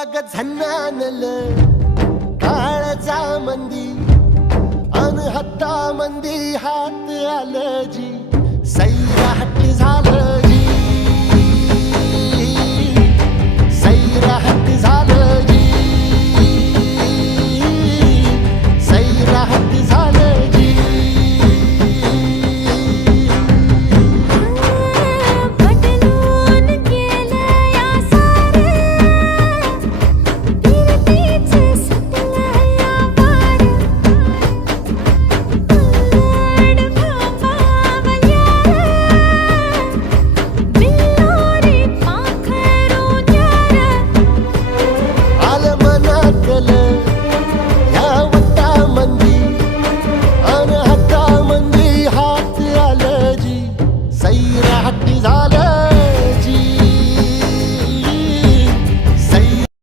अग झन्नानल काळजा मंदी अन हत्ता मंदी हात आलं जी सैराट झालं जी सैराट